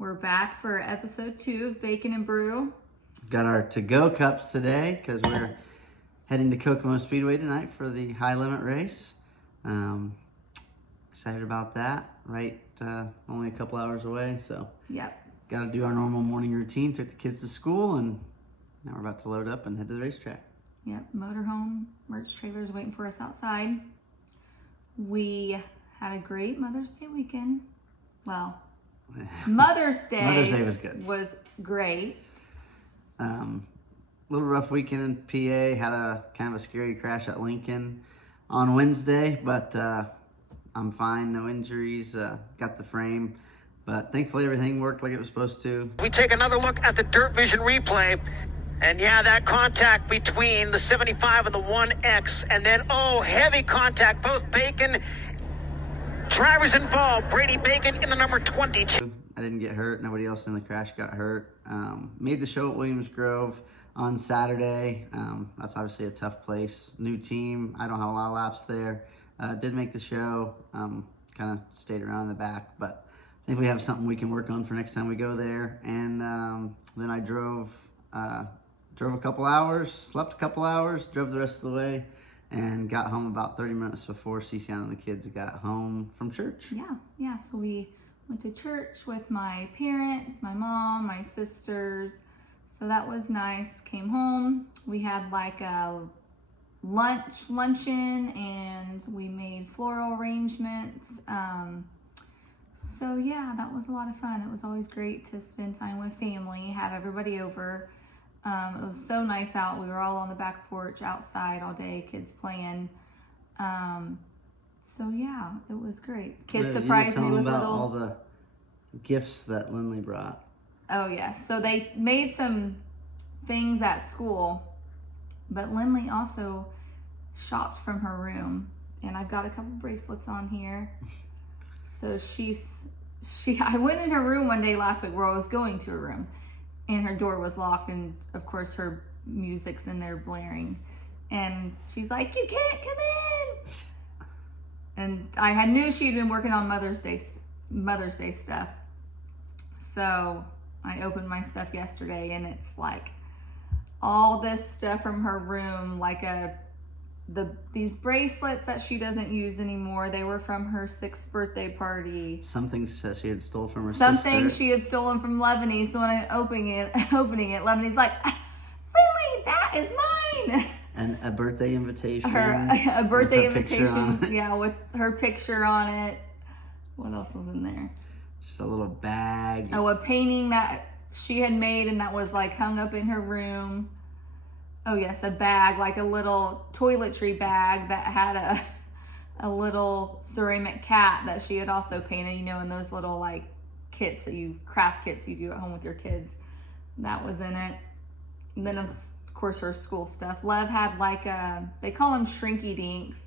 We're back for episode 2 of Bacon and Brew. Got our to-go cups today because we're heading to Kokomo Speedway tonight for the high limit race. Excited about that. Right, only a couple hours away, so Yep. got to do our normal morning routine. Took the kids to school, and now we're about to load up and head to the racetrack. Yep, motorhome, merch trailers waiting for us outside. We had a great Mother's Day weekend. Well, Mother's Day was good. Was great. Little rough weekend in PA. Had a kind of a scary crash at Lincoln on Wednesday, but I'm fine. No injuries. Got the frame, but thankfully everything worked like it was supposed to. We take another look at the Dirt Vision replay. And yeah, that contact between the 75 and the 1X. And then, heavy contact. Both Bacon drivers involved. Brady Bacon in the number 22. I didn't get hurt. Nobody else in the crash got hurt. Made the show at Williams Grove on Saturday. That's obviously a tough place. New team. I don't have a lot of laps there. Did make the show. Kind of stayed around in the back, but I think we have something we can work on for next time we go there. And then I drove a couple hours, slept a couple hours, drove the rest of the way, and got home about 30 minutes before Ceceanna and the kids got home from church. Yeah, so we went to church with my parents, my mom, my sisters, so that was nice. Came home, we had like a luncheon, and we made floral arrangements. So yeah, that was a lot of fun. It was always great to spend time with family, have everybody over. It was so nice out. We were all on the back porch outside all day, kids playing. So yeah, it was great. Kids surprised me with about all the gifts that Lindley brought. Oh yeah, so they made some things at school, but Lindley also shopped from her room, and I've got a couple bracelets on here. So I went in her room one day last week where I was going to her room, and her door was locked, and of course her music's in there blaring, and she's like, "You can't come in." And I knew she'd been working on Mother's Day stuff, so I opened my stuff yesterday, and it's like all this stuff from her room, like these bracelets that she doesn't use anymore. They were from her 6th birthday party. Something says she had stole from her Something sister. she had stolen from Lebanese. So when I'm opening it, Lebanese's like, "Lily, that is mine." And a birthday invitation. A birthday with her picture on invitation, it. yeah, with her picture on it. What else was in there? Just a little bag. Oh, a painting that she had made and that was like hung up in her room. Oh yes, a bag, like a little toiletry bag that had a little ceramic cat that she had also painted, in those little like craft kits you do at home with your kids. That was in it. And then of course her school stuff. Lev had like they call them shrinky dinks,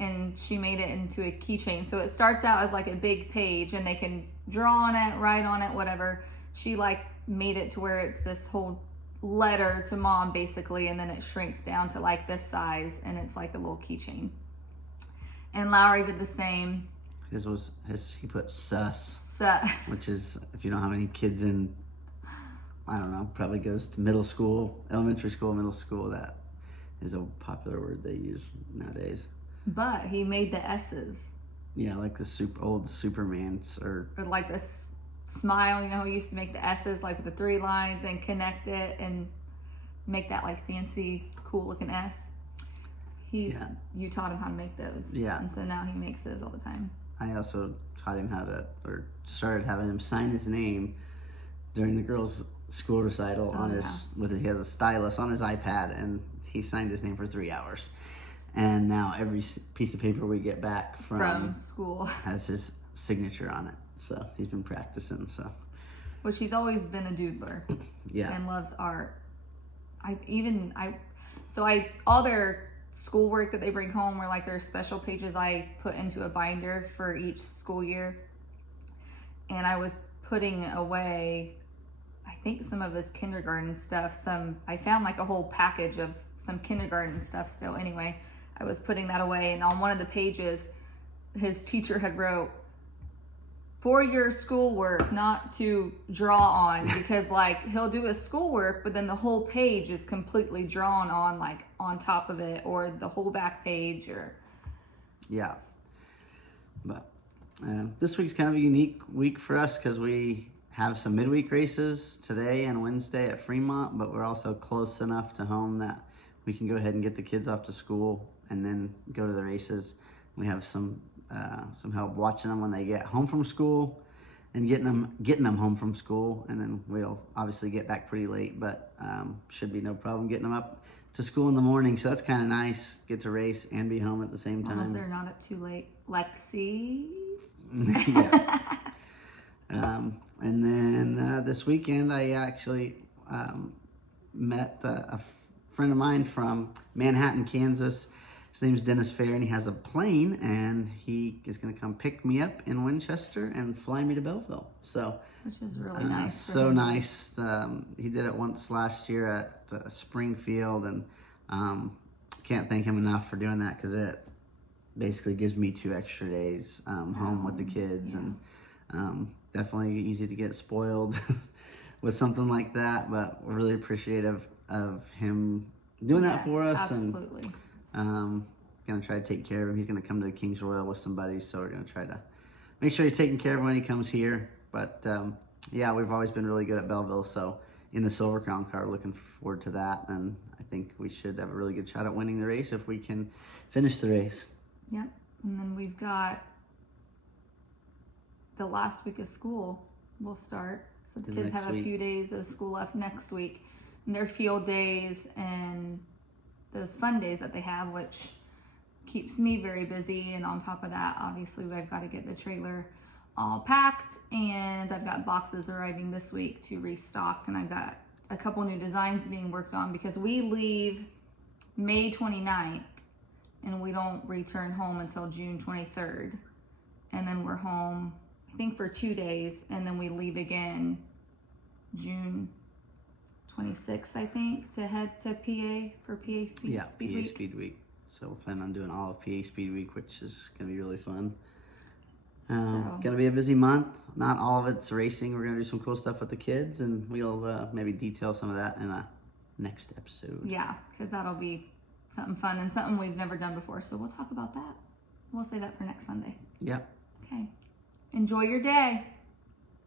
and she made it into a keychain. So it starts out as like a big page, and they can draw on it, write on it, whatever. She like made it to where it's this whole letter to mom basically, and then it shrinks down to like this size, and it's like a little keychain. And Lowry did the same. He put sus, which is, if you don't have any kids in, I don't know, probably goes to middle school, elementary school, middle school. That is a popular word they use nowadays. But he made the S's. Yeah, like the old Supermans or like this smile, he used to make the S's like with the 3 lines and connect it and make that like fancy, cool looking S. You taught him how to make those. Yeah. And so now he makes those all the time. I also taught him started having him sign his name during the girls' school recital he has a stylus on his iPad, and he signed his name for 3 hours. And now every piece of paper we get back from school has his signature on it. So he's been practicing. Which he's always been a doodler. Yeah. And loves art. All their schoolwork that they bring home, or like their special pages, I put into a binder for each school year. And I was putting away, I think, some of his kindergarten stuff. I found like a whole package of some kindergarten stuff still. Anyway, I was putting that away, and on one of the pages his teacher had wrote for your schoolwork, not to draw on, because like he'll do his schoolwork, but then the whole page is completely drawn on, like on top of it, or the whole back page, or Yeah. But this week's kind of a unique week for us because we have some midweek races today and Wednesday at Fremont, but we're also close enough to home that we can go ahead and get the kids off to school and then go to the races. We have some help watching them when they get home from school and getting them home from school, and then we'll obviously get back pretty late, but should be no problem getting them up to school in the morning. So that's kind of nice. Get to race and be home at the same as long as time. they're not up too late. Lexi. Yeah. And then this weekend I actually met a friend of mine from Manhattan, Kansas. His name's Dennis Fair, and he has a plane, and he is going to come pick me up in Winchester and fly me to Belleville. So, Which is really nice. So nice. He did it once last year at Springfield, and can't thank him enough for doing that because it basically gives me 2 extra days home with the kids, yeah. and definitely easy to get spoiled with something like that. But we're really appreciative of him doing that for us. Absolutely. And gonna try to take care of him. He's gonna come to the Kings Royal with some buddies, so we're gonna try to make sure he's taken care of when he comes here. But yeah, we've always been really good at Belleville, so in the Silver Crown car, looking forward to that, and I think we should have a really good shot at winning the race if we can finish the race. Yep. And then we've got the last week of school will start. So the Is kids next have a week. few days of school left next week. And their field days and those fun days that they have, which keeps me very busy. And on top of that, obviously, I've got to get the trailer all packed, and I've got boxes arriving this week to restock, and I've got a couple new designs being worked on because we leave May 29th and we don't return home until June 23rd. And then we're home, I think, for 2 days, and then we leave again June 26th, I think, to head to PA for PA Speed Yeah, Speed PA Week. Speed Week. So we'll plan on doing all of PA Speed Week, which is gonna be really fun. Gonna be a busy month. Not all of it's racing. We're gonna do some cool stuff with the kids, and we'll maybe detail some of that in a next episode. Yeah, because that'll be something fun and something we've never done before. So we'll talk about that. We'll say that for next Sunday. Yep. Okay. Enjoy your day.